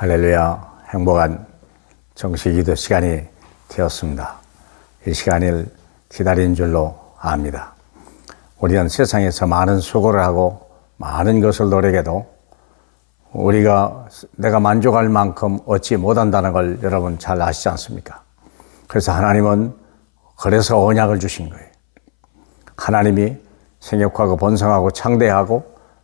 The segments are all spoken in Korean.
할렐루야, 행복한 정식기도 시간이 되었습니다. 이 시간을 기다린 줄로 압니다. 우리는 세상에서 많은 수고를 하고 많은 것을 노력해도 내가 만족할 만큼 얻지 못한다는 걸 여러분 잘 아시지 않습니까? 그래서 하나님은 그래서 언약을 주신 거예요. 하나님이 생육하고 번성하고 창대하고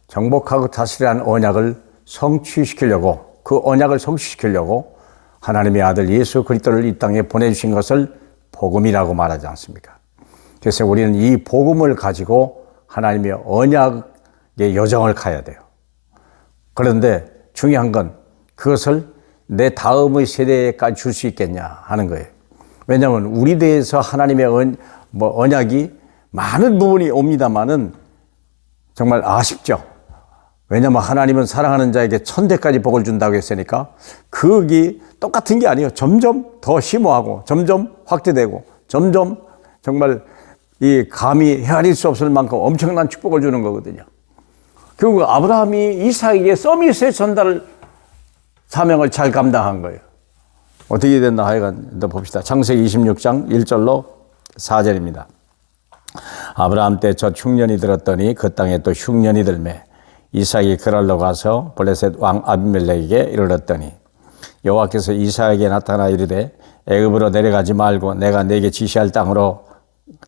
정복하고 다스리라는 언약을 성취시키려고, 그 언약을 성취시키려고 하나님의 아들 예수 그리스도를 이 땅에 보내주신 것을 복음이라고 말하지 않습니까? 그래서 우리는 이 복음을 가지고 하나님의 언약의 여정을 가야 돼요. 그런데 중요한 건 그것을 내 다음의 세대까지 줄 수 있겠냐 하는 거예요. 왜냐하면 우리 대해서 하나님의 언약이 많은 부분이 옵니다만은 정말 아쉽죠. 왜냐하면 하나님은 사랑하는 자에게 천대까지 복을 준다고 했으니까 그게 똑같은 게 아니에요. 점점 더 심오하고 점점 확대되고 점점 정말 이 감히 헤아릴 수 없을 만큼 엄청난 축복을 주는 거거든요. 결국 아브라함이 이삭에게 서밋의 전달 사명을 잘 감당한 거예요. 어떻게 됐나 하여간 봅시다. 창세기 26장 1절로 4절입니다. 아브라함 때 첫 흉년이 들었더니 그 땅에 또 흉년이 들매 이삭이 그랄로 가서 블레셋 왕 아비멜렉에게 이르렀더니 여호와께서 이삭에게 나타나 이르되 애굽으로 내려가지 말고 내가 네게 지시할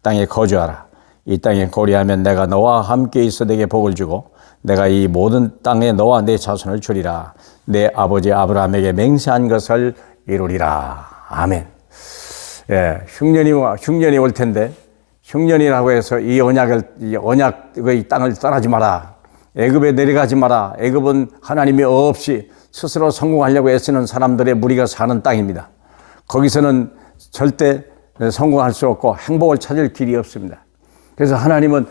땅에 거주하라. 이 땅에 거리하면 내가 너와 함께 있어 네게 복을 주고 내가 이 모든 땅에 너와 네 자손을 주리라. 내 아버지 아브라함에게 맹세한 것을 이루리라. 아멘. 예, 흉년이 올 텐데 흉년이라고 해서 이 언약의 땅을 떠나지 마라. 애굽에 내려가지 마라. 애굽은 하나님이 없이 스스로 성공하려고 애쓰는 사람들의 무리가 사는 땅입니다. 거기서는 절대 성공할 수 없고 행복을 찾을 길이 없습니다. 그래서 하나님은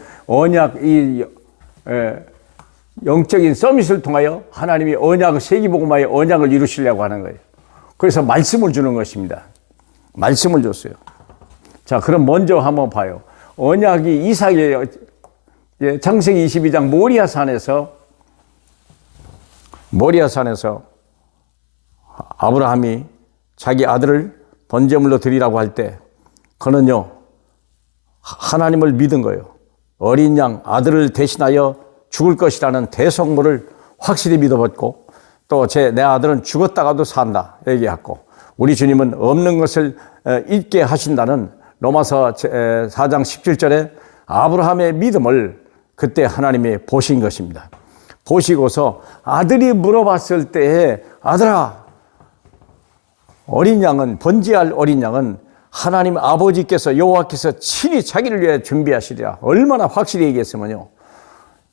영적인 서밋을 통하여 하나님이 세기복음화의 언약을 이루시려고 하는 거예요. 그래서 말씀을 주는 것입니다. 말씀을 줬어요. 자, 그럼 먼저 한번 봐요. 언약이 이삭이에요. 창세기 22장 모리아산에서 아브라함이 자기 아들을 번제물로 드리라고 할 때 그는요 하나님을 믿은 거예요. 어린 양 아들을 대신하여 죽을 것이라는 대성물을 확실히 믿어봤고 또 내 아들은 죽었다가도 산다 얘기했고 우리 주님은 없는 것을 있게 하신다는 로마서 4장 17절에 아브라함의 믿음을 그때 하나님이 보신 것입니다. 보시고서 아들이 물어봤을 때에 아들아 번제할 어린 양은 하나님 아버지께서 여호와께서 친히 자기를 위해 준비하시리라. 얼마나 확실히 얘기했으면요.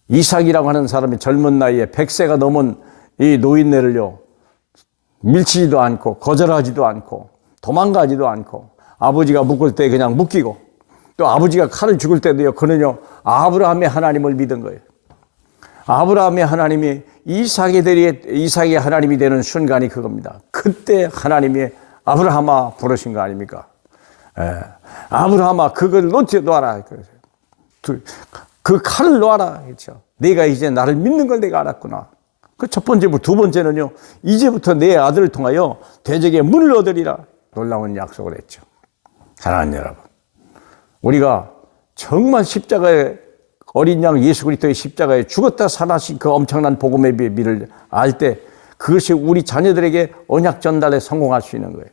이삭이라고 하는 사람이 젊은 나이에 100세가 넘은 이 노인네를요 밀치지도 않고 거절하지도 않고 도망가지도 않고 아버지가 묶을 때 그냥 묶이고 또 아버지가 칼을 죽을 때도요 그는요 아브라함의 하나님을 믿은 거예요. 아브라함의 하나님이 이삭의 하나님이 되는 순간이 그겁니다. 그때 하나님이 아브라함아 부르신 거 아닙니까? 아브라함아 그걸 놓아라. 그 칼을 놓아라. 그렇죠. 내가 이제 나를 믿는 걸 내가 알았구나. 그 첫 번째부터 두 번째는요. 이제부터 내 아들을 통하여 대적의 문을 얻으리라. 놀라운 약속을 했죠. 사랑하는 여러분. 우리가 정말 십자가의 어린 양 예수 그리스도의 십자가에 죽었다 살아신 그 엄청난 복음의 비밀을 알 때 그것이 우리 자녀들에게 언약 전달에 성공할 수 있는 거예요.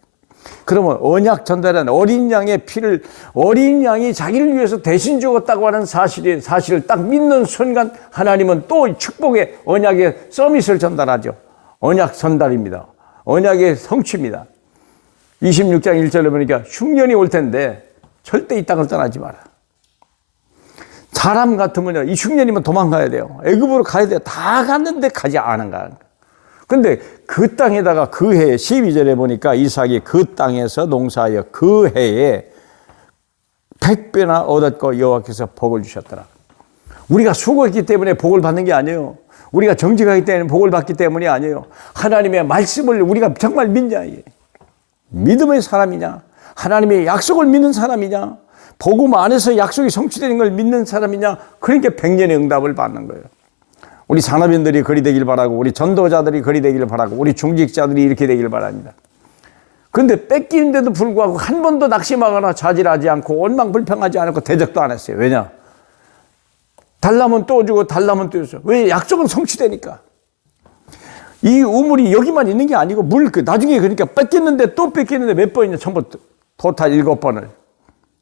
그러면 언약 전달한 어린 양의 피를 어린 양이 자기를 위해서 대신 죽었다고 하는 사실을 딱 믿는 순간 하나님은 또 축복의 언약의 서밋을 전달하죠. 언약 전달입니다. 언약의 성취입니다. 26장 1절에 보니까 흉년이 올 텐데 절대 이 땅을 떠나지 마라. 사람 같으면요, 이 흉년이면 도망가야 돼요. 애굽으로 가야 돼요. 다 갔는데 가지 않은 거야. 근데 그 땅에다가 그 해에 12절에 보니까 이삭이 그 땅에서 농사하여 그 해에 100배나 얻었고 여호와께서 복을 주셨더라. 우리가 수고했기 때문에 복을 받는 게 아니에요. 우리가 정직하기 때문에 복을 받기 때문이 아니에요. 하나님의 말씀을 우리가 정말 믿냐? 믿음의 사람이냐? 하나님의 약속을 믿는 사람이냐? 복음 안에서 약속이 성취되는 걸 믿는 사람이냐? 그러니까 100년의 응답을 받는 거예요. 우리 산업인들이 그리 되길 바라고, 우리 전도자들이 그리 되길 바라고, 우리 중직자들이 이렇게 되길 바랍니다. 그런데 뺏기는데도 불구하고 한 번도 낙심하거나 좌절하지 않고 원망불평하지 않고 대적도 안 했어요. 왜냐? 달라면 또 주고 달라면 또 줘. 왜? 약속은 성취되니까. 이 우물이 여기만 있는 게 아니고 나중에 그러니까 뺏겼는데 또 뺏겼는데 몇 번이냐? 전부 토탈 7번을.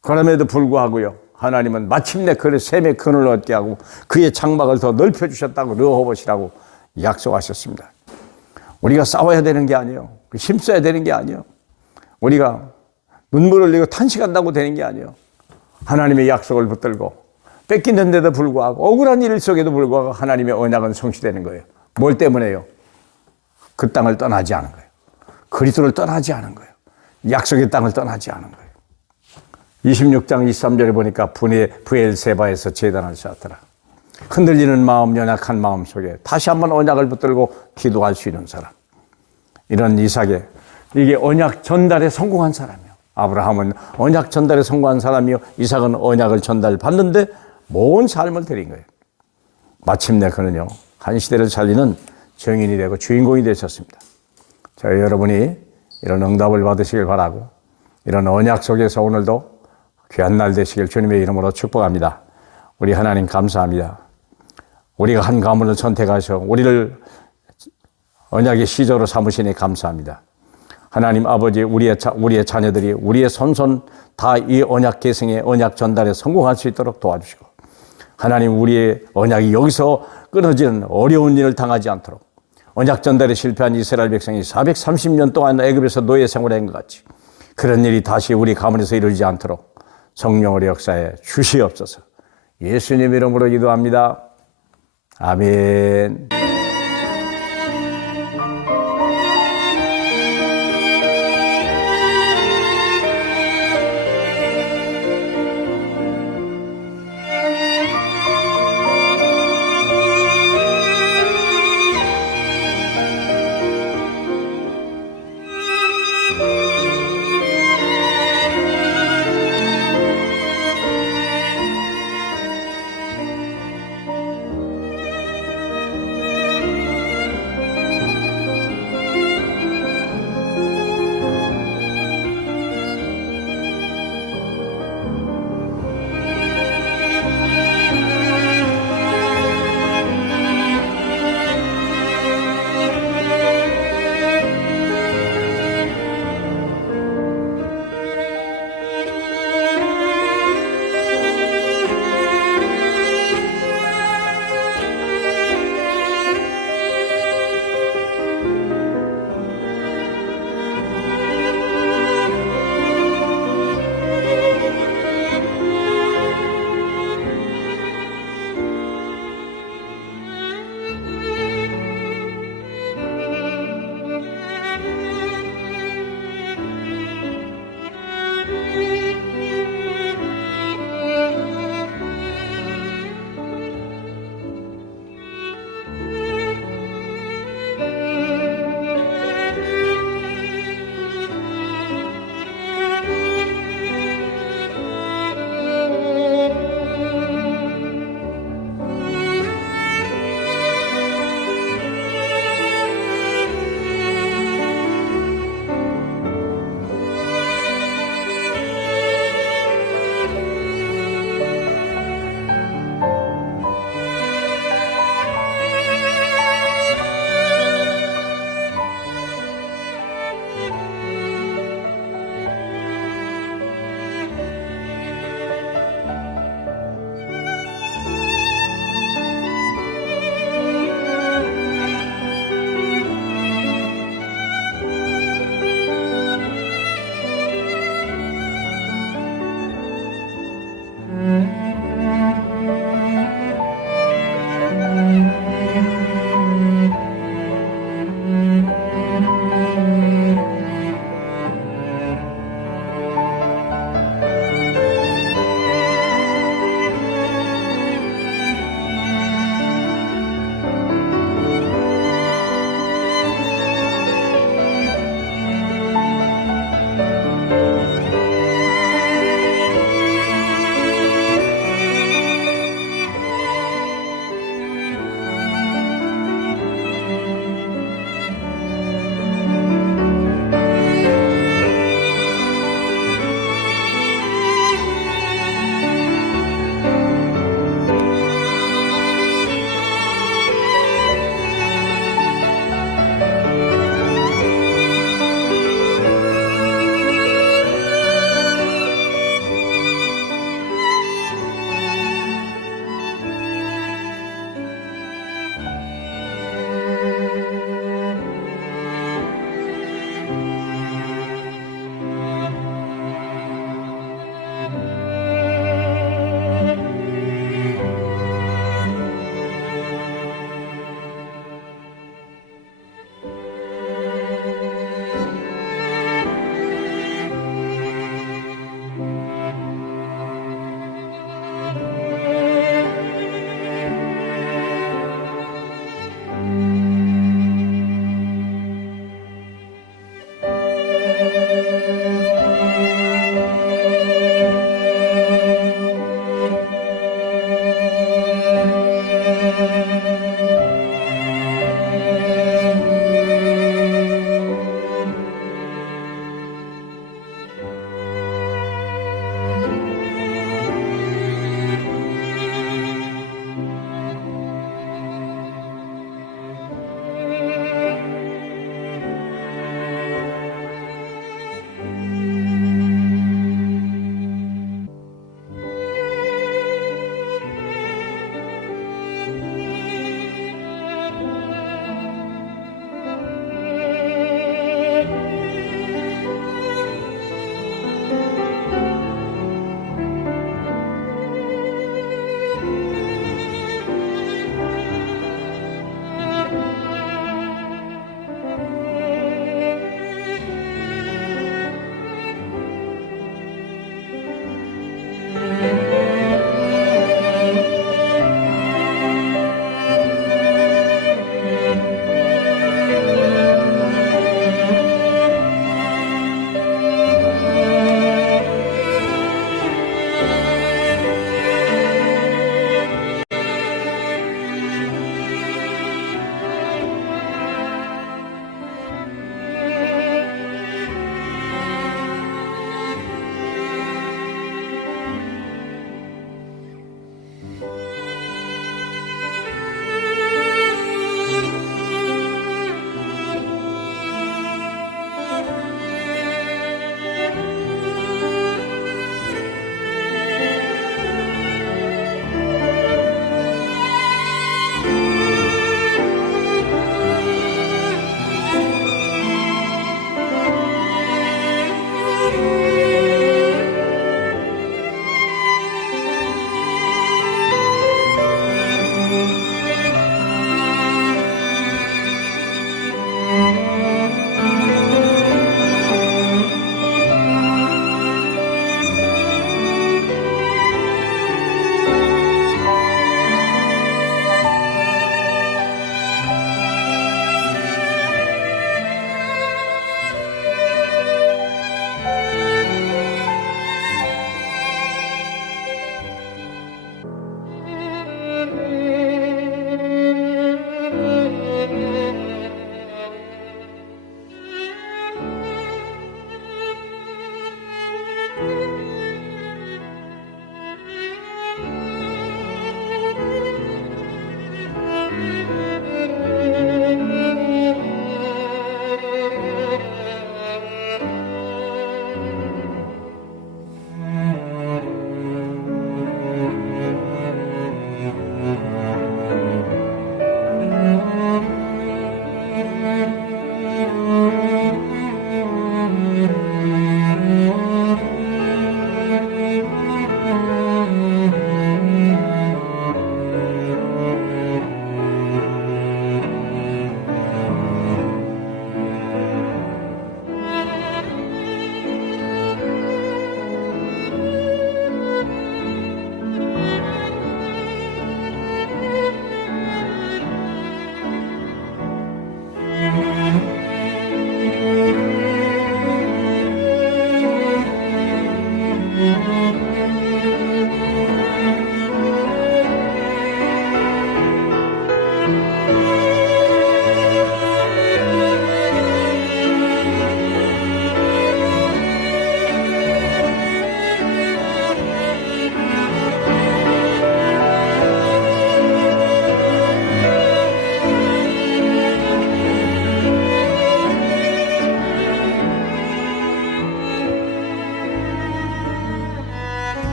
그럼에도 불구하고요. 하나님은 마침내 그의 샘의 근을 얻게 하고 그의 장막을 더 넓혀주셨다고 르호봇이라고 약속하셨습니다. 우리가 싸워야 되는 게 아니에요. 힘써야 되는 게 아니에요. 우리가 눈물을 흘리고 탄식한다고 되는 게 아니에요. 하나님의 약속을 붙들고 뺏기는데도 불구하고 억울한 일 속에도 불구하고 하나님의 언약은 성취되는 거예요. 뭘 때문에요? 그 땅을 떠나지 않은 거예요. 그리스도를 떠나지 않은 거예요. 약속의 땅을 떠나지 않은 거예요. 26장 23절에 보니까 브엘세바에서 제단을 쌓았더라. 흔들리는 마음, 연약한 마음 속에 다시 한번 언약을 붙들고 기도할 수 있는 사람. 이런 이삭의 이게 언약 전달에 성공한 사람이에요. 아브라함은 언약 전달에 성공한 사람이요. 이삭은 언약을 전달받는데 먼 삶을 드린 거예요. 마침내 그는요. 한 시대를 살리는 증인이 되고 주인공이 되셨습니다. 저희 여러분이 이런 응답을 받으시길 바라고 이런 언약 속에서 오늘도 귀한 날 되시길 주님의 이름으로 축복합니다. 우리 하나님 감사합니다. 우리가 한 가문을 선택하셔 우리를 언약의 시조로 삼으시니 감사합니다. 하나님 아버지 우리의 자녀들이 우리의 손손 다 이 언약 계승의 언약 전달에 성공할 수 있도록 도와주시고 하나님 우리의 언약이 여기서 끊어지는 어려운 일을 당하지 않도록 언약 전달에 실패한 이스라엘 백성이 430년 동안 애굽에서 노예 생활한 것 같이 그런 일이 다시 우리 가문에서 이루어지지 않도록 성령의 역사에 주시옵소서. 예수님 이름으로 기도합니다. 아멘.